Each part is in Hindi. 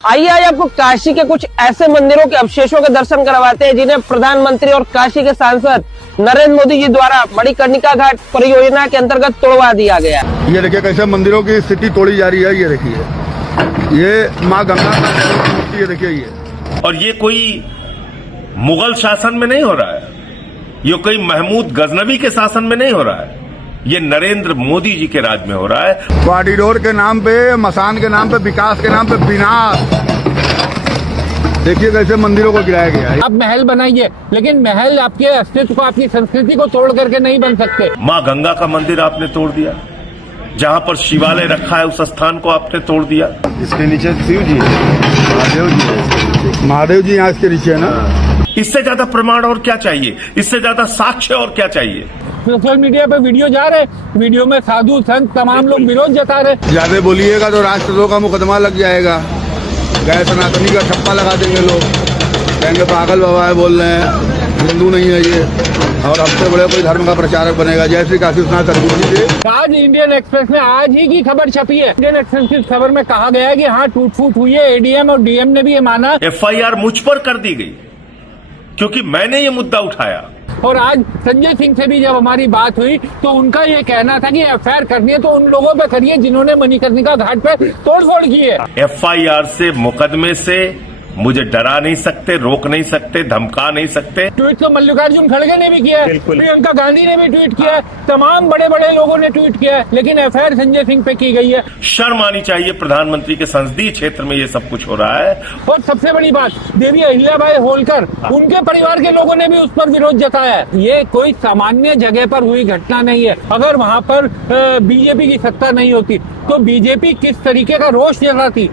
आइए आज आपको काशी के कुछ ऐसे मंदिरों के अवशेषों के दर्शन करवाते हैं जिन्हें प्रधानमंत्री और काशी के सांसद नरेंद्र मोदी जी द्वारा मणिकर्णिका घाट परियोजना के अंतर्गत तोड़वा दिया गया। ये देखिए कैसे मंदिरों की स्थिति तोड़ी जा रही है। ये देखिए ये माँ गंगा की मूर्ति, ये देखिए ये। और ये कोई मुगल शासन में नहीं हो रहा है, ये कोई महमूद गजनवी के शासन में नहीं हो रहा है, ये नरेंद्र मोदी जी के राज में हो रहा है। कॉरिडोर के नाम पे, मसान के नाम पे, विकास के नाम पे विनाश। देखिए कैसे मंदिरों को गिराया गया है। आप महल बनाइए, लेकिन महल आपके अस्तित्व को, आपकी संस्कृति को तोड़ करके नहीं बन सकते। माँ गंगा का मंदिर आपने तोड़ दिया, जहाँ पर शिवालय रखा है उस स्थान को आपने तोड़ दिया। इसके नीचे शिव जी है, महादेव जी है, महादेव जी यहाँ इसके नीचे है ना। इससे ज्यादा प्रमाण और क्या चाहिए, इससे ज्यादा साक्ष्य और क्या चाहिए। सोशल मीडिया पे वीडियो जा रहे, वीडियो में साधु संत तमाम लोग विरोध जता रहे। ज्यादा बोलिएगा तो राष्ट्रद्रोह का मुकदमा लग जाएगा, गैर सनातनी का ठप्पा लगा देंगे लोग, कहेंगे पागल बाबा है, बोल रहे हैं, हिंदू नहीं है ये, और हमसे बड़े कोई धर्म का प्रचारक बनेगा। जय श्री काशी विश्वनाथ सरस्वती जी। आज इंडियन एक्सप्रेस में आज ही की खबर छपी है। इंडियन एक्सप्रेस की खबर में कहा गया है कि हाँ टूट फूट हुई है, एडीएम और डीएम ने भी ये माना। FIR मुझ पर कर दी गई क्योंकि मैंने ये मुद्दा उठाया। और आज संजय सिंह से भी जब हमारी बात हुई तो उनका ये कहना था कि FIR करनी है तो उन लोगों पे करिए जिन्होंने मणिकर्णिका घाट पे तोड़फोड़ की है। FIR से, मुकदमे से मुझे डरा नहीं सकते, रोक नहीं सकते, धमका नहीं सकते। ट्वीट तो मल्लिकार्जुन खड़गे ने भी किया है, प्रियंका गांधी ने भी ट्वीट किया है, तमाम बड़े बड़े लोगों ने ट्वीट किया है, लेकिन FIR संजय सिंह पे की गई है। शर्म आनी चाहिए प्रधानमंत्री के संसदीय क्षेत्र में ये सब कुछ हो रहा है। और सबसे बड़ी बात, देवी अहिल्याबाई होलकर, उनके परिवार के लोगों ने भी उस पर विरोध जताया है। ये कोई सामान्य जगह पर हुई घटना नहीं है। अगर वहाँ पर बीजेपी की सत्ता नहीं होती तो बीजेपी किस तरीके का रोष जताती।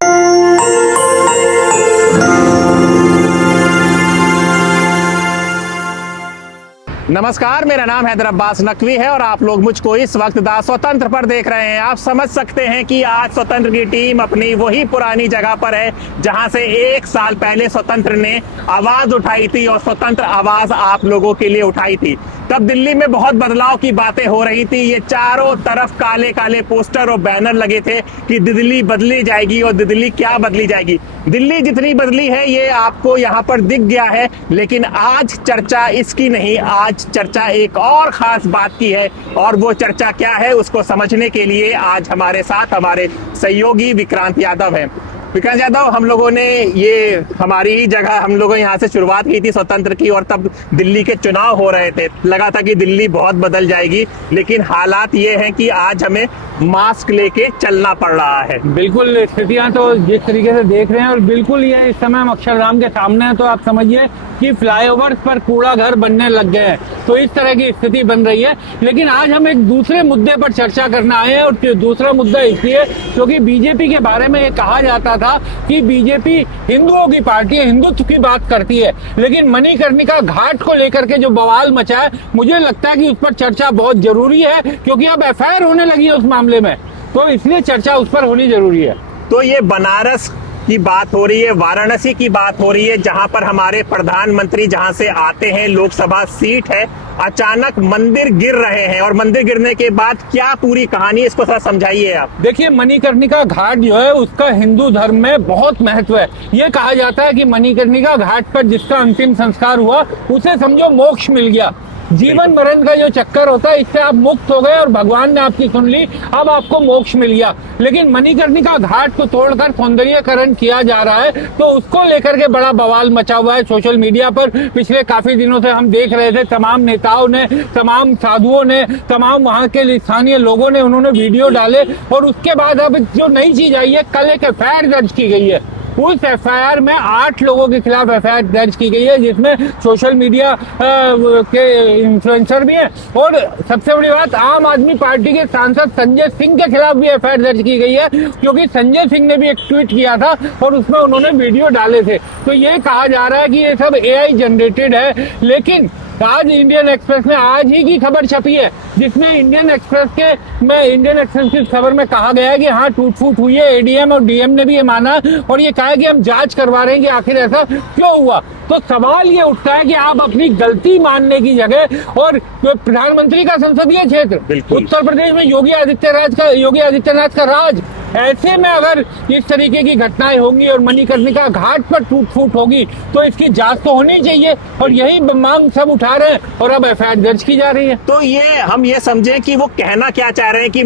नमस्कार, मेरा नाम हैदर अब्बास नकवी है और आप लोग मुझको इस वक्त दा स्वतंत्र पर देख रहे हैं। आप समझ सकते हैं कि आज स्वतंत्र की टीम अपनी वही पुरानी जगह पर है जहां से 1 साल पहले स्वतंत्र ने आवाज उठाई थी और स्वतंत्र आवाज आप लोगों के लिए उठाई थी। तब दिल्ली में बहुत बदलाव की बातें हो रही थी। ये चारों तरफ काले काले पोस्टर और बैनर लगे थे कि दिल्ली बदली जाएगी। और दिल्ली क्या बदली जाएगी, दिल्ली जितनी बदली है ये आपको यहाँ पर दिख गया है। लेकिन आज चर्चा इसकी नहीं, आज चर्चा एक और खास बात की है। और वो चर्चा क्या है उसको समझने के लिए आज हमारे साथ हमारे सहयोगी विक्रांत यादव हैं। विक्रांत यादव, हम लोगों ने ये हमारी ही जगह, हम लोगों यहाँ से शुरुआत की थी स्वतंत्र की, और तब दिल्ली के चुनाव हो रहे थे। लगा था कि दिल्ली बहुत बदल जाएगी, लेकिन हालात ये हैं कि आज हमें मास्क लेके चलना पड़ रहा है। बिल्कुल, स्थितियां तो जिस तरीके से देख रहे हैं, और बिल्कुल ये इस समय हम अक्षरधाम के सामने हैं, तो आप समझिए कि फ्लाईओवर्स पर कूड़ा घर बनने लग गए हैं। तो इस तरह की स्थिति बन रही है। लेकिन आज हम एक दूसरे मुद्दे पर चर्चा करना आए हैं, और दूसरा मुद्दा इसलिए क्योंकि बीजेपी के बारे में ये कहा जाता था कि बीजेपी हिंदुओं की पार्टी है, हिंदुत्व की बात करती है। लेकिन मणिकर्णिका घाट को लेकर के जो बवाल मचा है, मुझे लगता है कि उस पर चर्चा बहुत जरूरी है, क्योंकि अब FIR होने लगी है उस मामले में, तो इसलिए चर्चा उस पर होनी जरूरी है। तो ये बनारस की बात हो रही है, वाराणसी की बात हो रही है, जहां पर हमारे प्रधानमंत्री जहां से आते हैं, लोकसभा सीट है, अचानक मंदिर गिर रहे हैं। और मंदिर गिरने के बाद क्या पूरी कहानी, इसको थोड़ा समझाइए आप। देखिए, मणिकर्णिका घाट जो है उसका हिंदू धर्म में बहुत महत्व है। ये कहा जाता है कि मणिकर्णिका घाट पर जिसका अंतिम संस्कार हुआ उसे समझो मोक्ष मिल गया। जीवन मरण का जो चक्कर होता है, इससे आप मुक्त हो गए और भगवान ने आपकी सुन ली, अब आपको मोक्ष मिल गया। लेकिन मणिकर्णिका घाट को तोड़कर सौंदर्यीकरण किया जा रहा है, तो उसको लेकर के बड़ा बवाल मचा हुआ है सोशल मीडिया पर। पिछले काफी दिनों से हम देख रहे थे, तमाम नेताओं ने, तमाम साधुओं ने, तमाम वहां के स्थानीय लोगों ने, उन्होंने वीडियो डाले। और उसके बाद अब जो नई चीज आई है, कल एक FIR दर्ज की गई है। उस FIR में 8 लोगों के खिलाफ FIR दर्ज की गई है, जिसमें सोशल मीडिया के इन्फ्लुएंसर भी हैं। और सबसे बड़ी बात, आम आदमी पार्टी के सांसद संजय सिंह के खिलाफ भी FIR दर्ज की गई है, क्योंकि संजय सिंह ने भी एक ट्वीट किया था और उसमें उन्होंने वीडियो डाले थे। तो ये कहा जा रहा है कि ये सब AI जनरेटेड है। लेकिन आज इंडियन एक्सप्रेस में आज ही की खबर छपी है, जिसमें इंडियन एक्सप्रेस की खबर में कहा गया है कि हाँ टूट फूट हुई है, एडीएम और डीएम ने भी ये माना और ये कहा कि हम जांच करवा रहे हैं कि आखिर ऐसा क्यों हुआ। तो सवाल ये उठता है कि आप अपनी गलती मानने की जगह, और प्रधानमंत्री का संसदीय क्षेत्र उत्तर प्रदेश में योगी आदित्यनाथ का राज, ऐसे में अगर इस तरीके की घटनाएं होंगी और मणिकर्णिका घाट पर टूट फूट होगी तो इसकी जांच तो होनी चाहिए, और यही मांग सब उठा रहे हैं और अब एफआईआर दर्ज की जा रही है। तो ये हम ये समझे कि वो कहना क्या चाह रहे हैं कि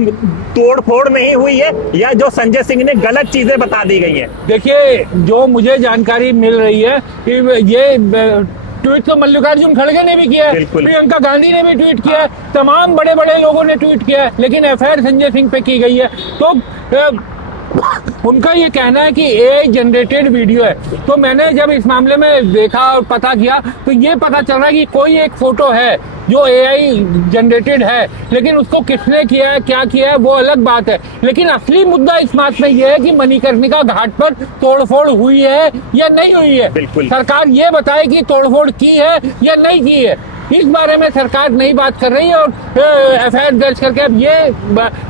तोड़ फोड़ नहीं हुई है, या जो संजय सिंह ने गलत चीजें बता दी गई है? देखिए, जो मुझे जानकारी मिल रही है कि ये ट्वीट तो मल्लिकार्जुन खड़गे ने भी किया है, प्रियंका गांधी ने भी ट्वीट किया है, तमाम बड़े बड़े लोगों ने ट्वीट किया है, लेकिन एफआईआर संजय सिंह पे की गई है। तो उनका ये कहना है कि एआई जनरेटेड वीडियो है। तो मैंने जब इस मामले में देखा और पता किया तो ये पता चल रहा है कि कोई एक फोटो है जो एआई जनरेटेड है, लेकिन उसको किसने किया है, क्या किया है, वो अलग बात है। लेकिन असली मुद्दा इस बात में यह है कि मणिकर्णिका घाट पर तोड़फोड़ हुई है या नहीं हुई है। सरकार ये बताए कि तोड़फोड़ की है या नहीं की है, इस बारे में सरकार नई बात कर रही है और एफआईआर दर्ज करके अब ये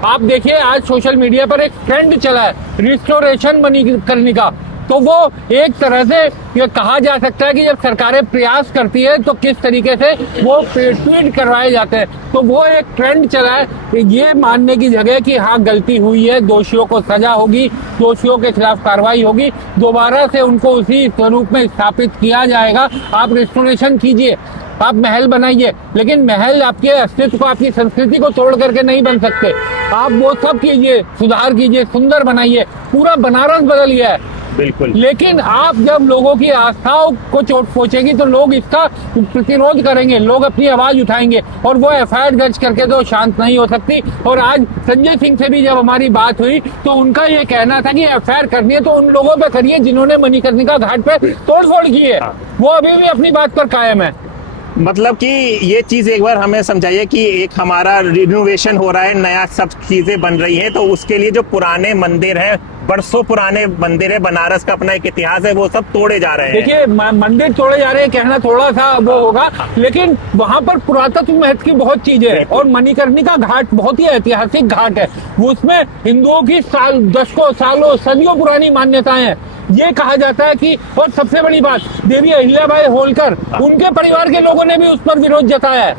आप देखिए, आज सोशल मीडिया पर एक ट्रेंड चला है रिस्टोरेशन मणिकर्णिका। तो वो एक तरह से ये कहा जा सकता है कि जब सरकारें प्रयास करती है तो किस तरीके से वो ट्वीट करवाए जाते हैं। तो वो एक ट्रेंड चला है ये मानने की जगह कि हाँ गलती हुई है, दोषियों को सजा होगी, दोषियों के खिलाफ कार्रवाई होगी, दोबारा से उनको उसी स्वरूप में स्थापित किया जाएगा। आप रिस्टोरेशन कीजिए, आप महल बनाइए, लेकिन महल आपके अस्तित्व को, आपकी संस्कृति को तोड़ करके नहीं बन सकते। आप वो सब कीजिए, सुधार कीजिए, सुंदर बनाइए, पूरा बनारस बदल गया है। बिल्कुल। लेकिन आप जब लोगों की आस्थाओं को चोट पहुंचेगी तो लोग इसका प्रतिरोध करेंगे, लोग अपनी आवाज उठाएंगे और वो एफआईआर दर्ज करके तो शांत नहीं हो सकती। और आज संजय सिंह से भी जब हमारी बात हुई तो उनका ये कहना था कि एफआईआर करनी है तो उन लोगों पे करिए जिन्होंने मणिकर्णिका घाट पे तोड़फोड़ की है। वो अभी भी अपनी बात पर कायम है। मतलब कि ये चीज एक बार हमें समझाइए कि एक हमारा रिनोवेशन हो रहा है, नया सब चीजें बन रही है, तो उसके लिए जो पुराने मंदिर है, बरसों पुराने मंदिर है, बनारस का अपना एक इतिहास है, वो सब तोड़े जा रहे हैं। देखिए, मंदिर तोड़े जा रहे हैं कहना थोड़ा सा वो होगा, लेकिन वहाँ पर पुरातत्व महत्व की बहुत चीजें हैं और मणिकर्णिका घाट बहुत ही ऐतिहासिक घाट है। उसमें हिंदुओं की दशकों सालों सदियों पुरानी मान्यताएं हैं। ये कहा जाता है कि, और सबसे बड़ी बात, देवी अहिल्याबाई होलकर, उनके परिवार के लोगों ने भी उस पर विरोध जताया है,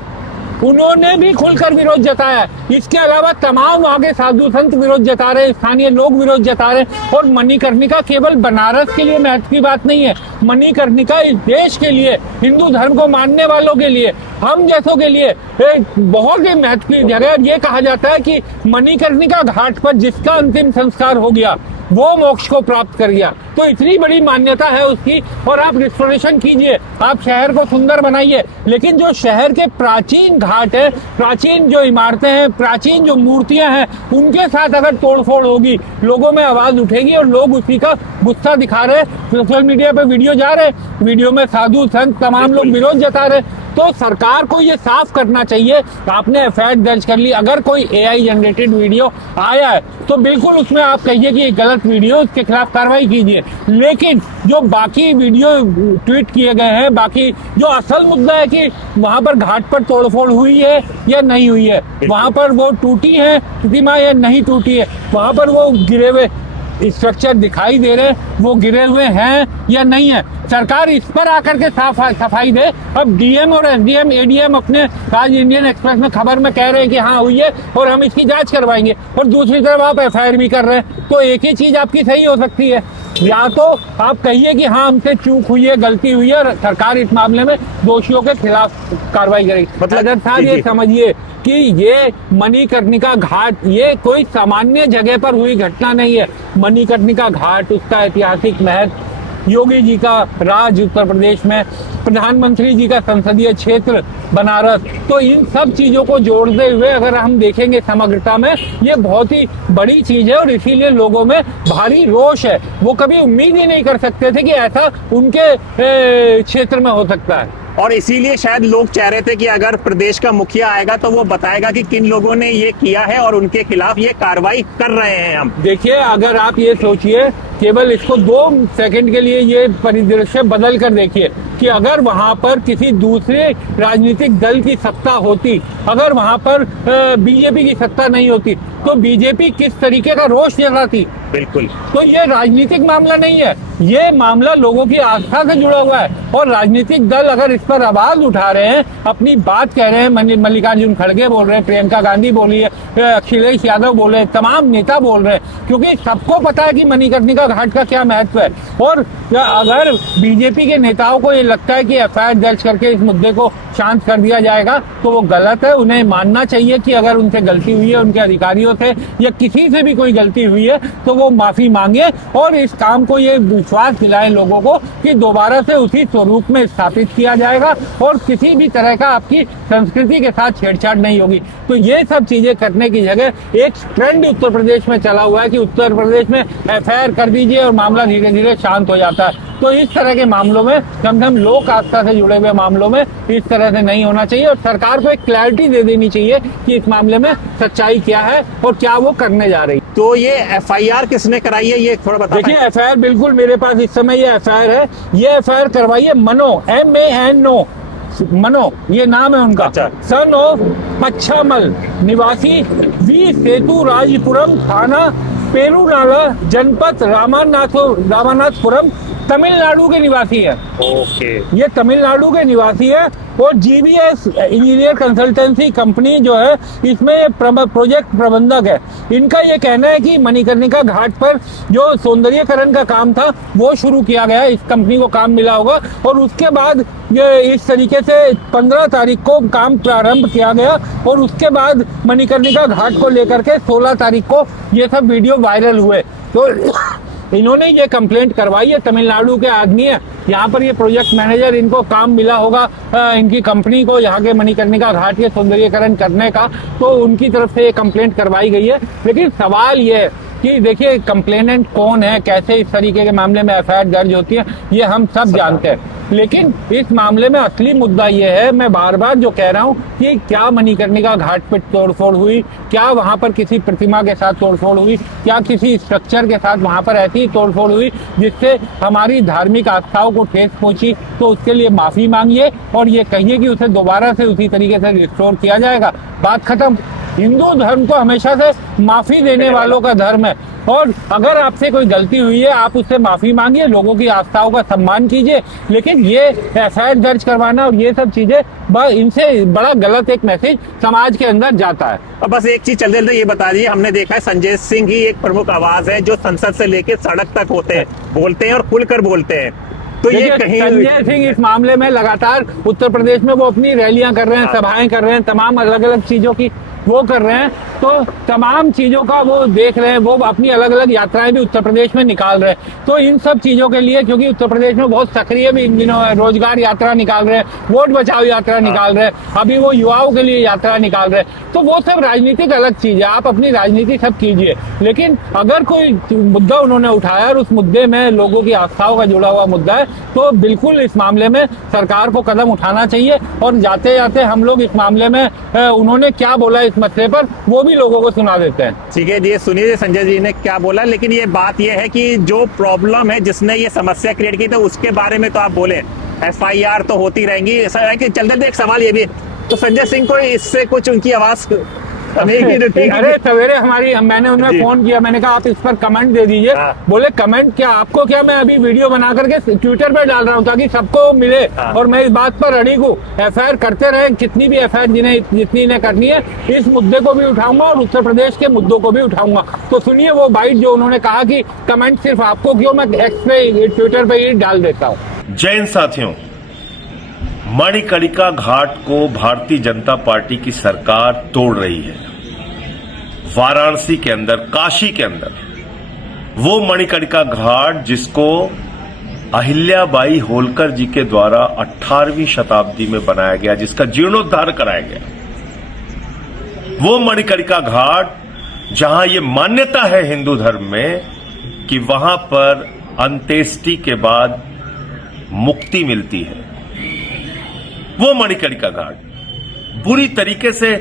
उन्होंने भी खुलकर विरोध जताया। इसके अलावा तमाम वहां के साधु संत विरोध जता रहे, स्थानीय लोग विरोध जता रहे। और मणिकर्णिका केवल बनारस के लिए महत्व की बात नहीं है, मणिकर्णिका इस देश के लिए, हिंदू धर्म को मानने वालों के लिए, हम जैसों के लिए एक बहुत ही महत्व की जगह है। ये कहा जाता है कि मणिकर्णिका घाट पर जिसका अंतिम संस्कार हो गया वो मोक्ष को प्राप्त कर गया। तो इतनी बड़ी मान्यता है उसकी। और आप रिस्टोरेशन कीजिए, आप शहर को सुंदर बनाइए, लेकिन जो शहर के प्राचीन घाट है, प्राचीन जो इमारतें हैं, प्राचीन जो मूर्तियां हैं, उनके साथ अगर तोड़फोड़ होगी, लोगों में आवाज उठेगी और लोग उसी का गुस्सा दिखा रहे। सोशल मीडिया पे वीडियो जा रहे, वीडियो में साधु संत तमाम लोग विरोध जता रहे। तो सरकार को ये साफ करना चाहिए, आपने एफआईआर दर्ज कर ली, अगर कोई एआई जनरेटेड वीडियो आया है तो बिल्कुल उसमें आप कहिए कि गलत वीडियो, उसके खिलाफ कार्रवाई कीजिए। लेकिन जो बाकी वीडियो ट्वीट किए गए हैं, बाकी जो असल मुद्दा है कि वहां पर घाट पर तोड़फोड़ हुई है या नहीं हुई है, वहां पर वो टूटी है प्रतिमा या नहीं टूटी है, वहां पर वो गिरे हुए स्ट्रक्चर दिखाई दे रहे, वो गिरे हुए हैं या नहीं है, सरकार इस पर आकर के सफाई दे। अब डीएम और एसडीएम, एडीएम अपने आज इंडियन एक्सप्रेस में खबर में कह रहे हैं कि हाँ हुई है और हम इसकी जांच करवाएंगे, और दूसरी तरफ आप एफआईआर भी कर रहे हैं। तो एक ही चीज आपकी सही हो सकती है, या तो आप कहिए कि हाँ हमसे चूक हुई है, गलती हुई है और सरकार इस मामले में दोषियों के खिलाफ कार्रवाई करेगी। मतलब साहब ये समझिए कि ये मणिकर्णिका घाट ये कोई सामान्य जगह पर हुई घटना नहीं है। मणिकर्णिका घाट, उसका ऐतिहासिक महत्व, योगी जी का राज उत्तर प्रदेश में, प्रधानमंत्री जी का संसदीय क्षेत्र बनारस, तो इन सब चीजों को जोड़ते हुए अगर हम देखेंगे समग्रता में, ये बहुत ही बड़ी चीज है और इसीलिए लोगों में भारी रोष है। वो कभी उम्मीद ही नहीं कर सकते थे कि ऐसा उनके क्षेत्र में हो सकता है। और इसीलिए शायद लोग चाह रहे थे कि अगर प्रदेश का मुखिया आएगा तो वो बताएगा कि किन लोगों ने ये किया है और उनके खिलाफ ये कार्रवाई कर रहे हैं हम। देखिए, अगर आप ये सोचिए, केवल इसको 2 सेकंड के लिए ये परिदृश्य बदल कर देखिए कि अगर वहां पर किसी दूसरे राजनीतिक दल की सत्ता होती, अगर वहां पर बीजेपी की सत्ता नहीं होती, तो बीजेपी किस तरीके का रोष जताती। बिल्कुल। तो ये राजनीतिक मामला नहीं है, ये मामला लोगों की आस्था से जुड़ा हुआ है। और राजनीतिक दल अगर इस पर आवाज उठा रहे हैं, अपनी बात कह रहे हैं, मल्लिकार्जुन खड़गे बोल रहे हैं, प्रियंका गांधी बोली है, अखिलेश यादव बोल रहे हैं, तमाम नेता बोल रहे हैं, क्योंकि सबको पता है कि मणिकर्णिका घाट का क्या महत्व है। और अगर बीजेपी के नेताओं को ये लगता है कि एफआईआर दर्ज करके इस मुद्दे को शांत कर दिया जाएगा तो वो गलत है। उन्हें मानना चाहिए कि अगर उनसे गलती हुई है, उनके अधिकारियों से या किसी से भी कोई गलती हुई है तो वो माफी मांगे और इस काम को ये विश्वास दिलाए लोगों को कि दोबारा से उसी स्वरूप में स्थापित किया जाएगा और किसी भी तरह का आपकी संस्कृति के साथ छेड़छाड़ नहीं होगी। तो ये सब चीजें करने की जगह एक ट्रेंड उत्तर प्रदेश में चला हुआ है कि उत्तर प्रदेश में एफआईआर कर दीजिए और मामला धीरे धीरे शांत हो जाता है। तो इस तरह के मामलों में कम से कम लोक आस्था से जुड़े हुए मामलों में इस तरह से नहीं होना चाहिए और सरकार को एक क्लैरिटी दे देनी चाहिए कि इस मामले में सच्चाई क्या है और क्या वो करने जा रही है। तो ये एफआईआर किसने कराई है, ये थोड़ा बता। देखिए एफआईआर बिल्कुल मेरे पास इस समय ये एफआईआर है। ये एफआईआर करवाई है मनो, MANO, मनो ये नाम है उनका। अच्छा। सन ऑफ पच्छामल, निवासी वी सेतु राजपुरम, थाना पेरुनाला, जनपद रामानाथपुरम, तमिलनाडु के निवासी है। ओके। ये तमिलनाडु के निवासी है और GVS इंजीनियर कंसल्टेंसी कंपनी जो है इसमें प्रोजेक्ट प्रबंधक है। इनका ये कहना है कि मणिकर्णिका घाट पर जो सौंदर्यीकरण का काम था वो शुरू किया गया, इस कंपनी को काम मिला होगा और उसके बाद ये इस तरीके से 15 तारीख को काम प्रारंभ किया गया और उसके बाद मणिकर्णिका घाट को लेकर के 16 तारीख को ये सब वीडियो वायरल हुए। तो इन्होंने ये कंप्लेंट करवाई है, तमिलनाडु के आदमी है, यहाँ पर ये प्रोजेक्ट मैनेजर, इनको काम मिला होगा इनकी कंपनी को यहाँ के मणिकर्णिका घाट के सौंदर्यीकरण करने का, तो उनकी तरफ से ये कंप्लेंट करवाई गई है। लेकिन सवाल ये है कि देखिए कंप्लेनेंट कौन है, कैसे इस तरीके के मामले में एफआईआर दर्ज होती है, ये हम सब जानते हैं। लेकिन इस मामले में असली मुद्दा ये है, मैं बार बार जो कह रहा हूँ कि क्या मणिकर्णिका घाट पर तोड़फोड़ हुई, क्या वहां पर किसी प्रतिमा के साथ तोड़फोड़ हुई, क्या किसी स्ट्रक्चर के साथ वहां पर ऐसी तोड़फोड़ हुई जिससे हमारी धार्मिक आस्थाओं को ठेस पहुंची, तो उसके लिए माफी मांगिए और ये कहिए कि उसे दोबारा से उसी तरीके से रिस्टोर किया जाएगा, बात खत्म। हिंदू धर्म को हमेशा से माफी देने वालों का धर्म है और अगर आपसे कोई गलती हुई है आप उससे माफी मांगिए, लोगों की आस्थाओं का सम्मान कीजिए। लेकिन ये एफआईआर दर्ज करवाना और ये सब चीजें इनसे बड़ा गलत एक मैसेज समाज के अंदर जाता है। अब बस एक चीज चलते ये बता दीजिए, हमने देखा है संजय सिंह ही एक प्रमुख आवाज है जो संसद से लेकर सड़क तक होते हैं, बोलते हैं और खुलकर बोलते हैं। तो ये कहीं संजय सिंह इस मामले में लगातार उत्तर प्रदेश में वो अपनी रैलियां कर रहे हैं, सभाएं कर रहे हैं, तमाम अलग अलग चीजों की वो कर रहे हैं, तो तमाम चीजों का वो देख रहे हैं, वो अपनी अलग अलग यात्राएं भी उत्तर प्रदेश में निकाल रहे हैं। तो इन सब चीजों के लिए, क्योंकि उत्तर प्रदेश में बहुत सक्रिय भी इन दिनों है, रोजगार यात्रा निकाल रहे हैं, वोट बचाओ यात्रा निकाल रहे हैं, अभी वो युवाओं के लिए यात्रा निकाल रहे हैं, तो वो सब राजनीतिक अलग चीज है, आप अपनी राजनीति सब कीजिए। लेकिन अगर कोई मुद्दा उन्होंने उठाया और उस मुद्दे में लोगों की आस्थाओं का जुड़ा हुआ मुद्दा है, तो बिल्कुल इस मामले में सरकार को कदम उठाना चाहिए और जाते जाते हम लोग इस मामले में उन्होंने क्या बोला इस मसले पर वो भी लोगों को सुना देते हैं। ठीक है जी, सुनिए संजय जी ने क्या बोला। लेकिन ये बात ये है कि जो प्रॉब्लम है, जिसने ये समस्या क्रिएट की, तो उसके बारे में तो आप बोले एफआईआर तो होती रहेंगी। चलते एक सवाल ये भी, तो संजय सिंह को इससे कुछ उनकी आवाज अरे सवेरे मैंने उन्हें फोन किया, मैंने कहा आप इस पर कमेंट दे दीजिए। बोले कमेंट क्या, आपको क्या, मैं अभी वीडियो बना करके ट्विटर पे डाल रहा हूँ ताकि सबको मिले और मैं इस बात पर अड़ी हूँ। एफआईआर करते रहे, कितनी भी एफआईआर जितनी इन्हें करनी है, इस मुद्दे को भी उठाऊंगा और उत्तर प्रदेश के मुद्दों को भी उठाऊंगा। तो सुनिए वो बाइट जो उन्होंने कहा कि कमेंट सिर्फ आपको क्यों, मैं एक्स पे ट्विटर पे ही डाल देता हूँ। जैन साथियों, मणिकर्णिका घाट को भारतीय जनता पार्टी की सरकार तोड़ रही है। वाराणसी के अंदर, काशी के अंदर वो मणिकर्णिका घाट जिसको अहिल्याबाई होलकर जी के द्वारा 18वीं शताब्दी में बनाया गया, जिसका जीर्णोद्धार कराया गया, वो मणिकर्णिका घाट जहां ये मान्यता है हिंदू धर्म में कि वहां पर अंत्येष्टि के बाद मुक्ति मिलती है, वो मणिकर्णिका घाट बुरी तरीके से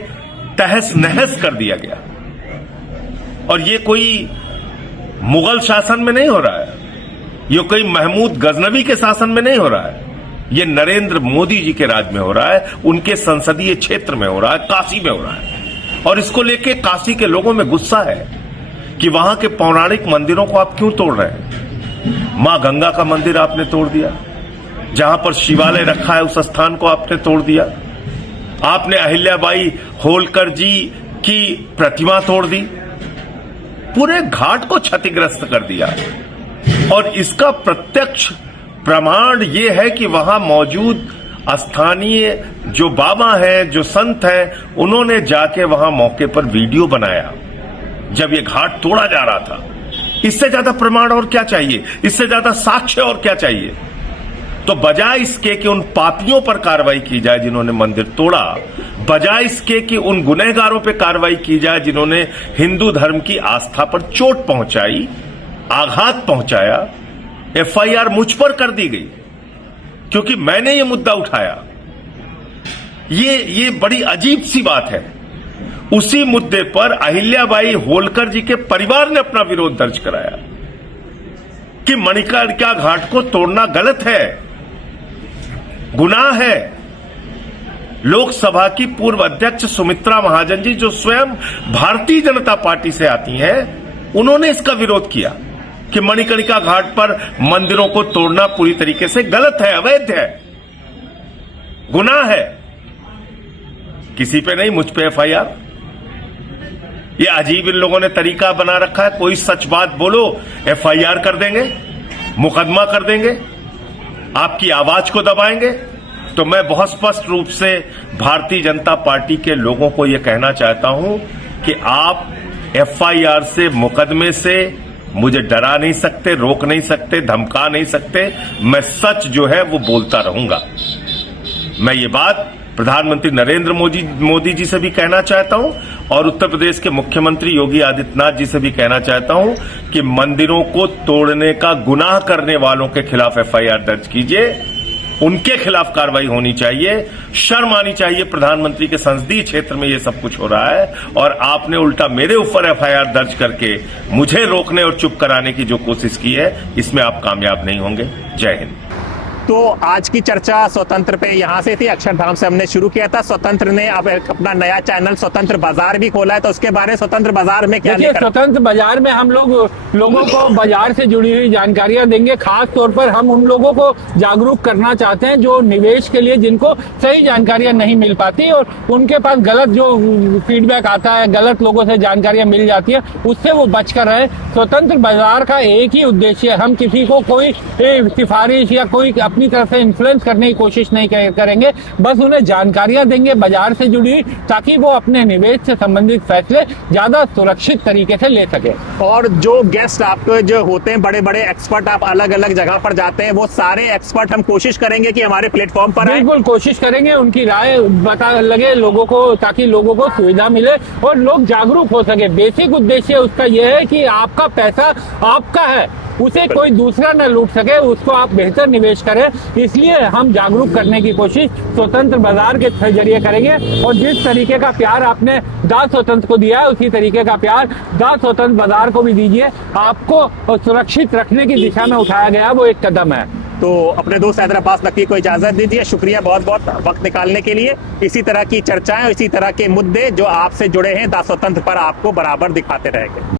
तहस नहस कर दिया गया। और ये कोई मुगल शासन में नहीं हो रहा है, ये कोई महमूद गजनवी के शासन में नहीं हो रहा है, ये नरेंद्र मोदी जी के राज में हो रहा है, उनके संसदीय क्षेत्र में हो रहा है, काशी में हो रहा है। और इसको लेके काशी के लोगों में गुस्सा है कि वहां के पौराणिक मंदिरों को आप क्यों तोड़ रहे हैं। मां गंगा का मंदिर आपने तोड़ दिया, जहां पर शिवालय रखा है उस स्थान को आपने तोड़ दिया। आपने अहिल्याबाई होलकर जी की प्रतिमा तोड़ दी, पूरे घाट को क्षतिग्रस्त कर दिया। और इसका प्रत्यक्ष प्रमाण यह है कि वहां मौजूद स्थानीय जो बाबा हैं, जो संत हैं, उन्होंने जाके वहां मौके पर वीडियो बनाया जब ये घाट तोड़ा जा रहा था। इससे ज्यादा प्रमाण और क्या चाहिए? इससे ज्यादा साक्ष्य और क्या चाहिए? तो बजाय इसके कि उन पापियों पर कार्रवाई की जाए जिन्होंने मंदिर तोड़ा, बजाय इसके कि उन गुनहगारों पर कार्रवाई की जाए जिन्होंने हिंदू धर्म की आस्था पर चोट पहुंचाई, आघात पहुंचाया, एफआईआर मुझ पर कर दी गई क्योंकि मैंने ये मुद्दा उठाया। ये बड़ी अजीब सी बात है। उसी मुद्दे पर अहिल्याबाई होलकर जी के परिवार ने अपना विरोध दर्ज कराया कि मणिकर्णिका घाट को तोड़ना गलत है, गुनाह है। लोकसभा की पूर्व अध्यक्ष सुमित्रा महाजन जी, जो स्वयं भारतीय जनता पार्टी से आती हैं, उन्होंने इसका विरोध किया कि मणिकर्णिका घाट पर मंदिरों को तोड़ना पूरी तरीके से गलत है, अवैध है, गुनाह है। किसी पे नहीं, मुझ पे एफआईआर। ये अजीब इन लोगों ने तरीका बना रखा है, कोई सच बात बोलो एफआईआर कर देंगे, मुकदमा कर देंगे, आपकी आवाज को दबाएंगे। तो मैं बहुत स्पष्ट रूप से भारतीय जनता पार्टी के लोगों को यह कहना चाहता हूं कि आप एफआईआर से, मुकदमे से मुझे डरा नहीं सकते, रोक नहीं सकते, धमका नहीं सकते। मैं सच जो है वो बोलता रहूंगा। मैं ये बात प्रधानमंत्री नरेंद्र मोदी जी से भी कहना चाहता हूं और उत्तर प्रदेश के मुख्यमंत्री योगी आदित्यनाथ जी से भी कहना चाहता हूं कि मंदिरों को तोड़ने का गुनाह करने वालों के खिलाफ एफआईआर दर्ज कीजिए, उनके खिलाफ कार्रवाई होनी चाहिए। शर्म आनी चाहिए प्रधानमंत्री के संसदीय क्षेत्र में ये सब कुछ हो रहा है और आपने उल्टा मेरे ऊपर एफआईआर दर्ज करके मुझे रोकने और चुप कराने की जो कोशिश की है, इसमें आप कामयाब नहीं होंगे। जय हिंद। तो आज की चर्चा स्वतंत्र पे यहाँ से थी, अक्षरधाम से हमने शुरू किया था। स्वतंत्र ने अब अपना नया चैनल स्वतंत्र बाजार भी खोला है, तो उसके बारे में स्वतंत्र बाजार में क्या देखिए, स्वतंत्र बाजार में हम लोगों को बाजार से जुड़ी हुई जानकारियां देंगे। खास तौर पर हम उन लोगों को जागरूक करना चाहते हैं जो निवेश के लिए, जिनको सही जानकारियां नहीं मिल पाती और उनके पास गलत जो फीडबैक आता है, गलत लोगों से जानकारियां मिल जाती है, उससे वो बच कर रहे। स्वतंत्र बाजार का एक ही उद्देश्य है, हम किसी को कोई सिफारिश या कोई अपनी तरफ से इन्फ्लुएंस करने की कोशिश नहीं करेंगे, बस उन्हें जानकारियां देंगे बाजार से जुड़ी, ताकि वो अपने निवेश से संबंधित फैसले ज्यादा सुरक्षित तरीके से ले सके। और जो गेस्ट आपके जो होते हैं, बड़े बड़े एक्सपर्ट, आप अलग अलग जगह पर जाते हैं, वो सारे एक्सपर्ट हम कोशिश करेंगे कि हमारे प्लेटफॉर्म पर आए। बिल्कुल कोशिश करेंगे, उनकी राय पता लगे लोगों को, ताकि लोगों को सुविधा मिले और लोग जागरूक हो सके। बेसिक उद्देश्य उसका यह है कि आपका पैसा आपका है, उसे कोई दूसरा न लूट सके, उसको आप बेहतर निवेश करें। इसलिए हम जागरूक करने की कोशिश स्वतंत्र बाजार के जरिए करेंगे और जिस तरीके का प्यार आपने दास स्वतंत्र को दिया है, उसी तरीके का प्यार दास स्वतंत्र बाजार को भी दीजिए। आपको सुरक्षित रखने की दिशा में उठाया गया वो एक कदम है। तो अपने दोस्त हैदराबाद नकवी को इजाजत दीजिए। शुक्रिया बहुत बहुत वक्त निकालने के लिए। इसी तरह की चर्चाएं, इसी तरह के मुद्दे जो आपसे जुड़े हैं दास स्वतंत्र पर आपको बराबर दिखाते रहेंगे।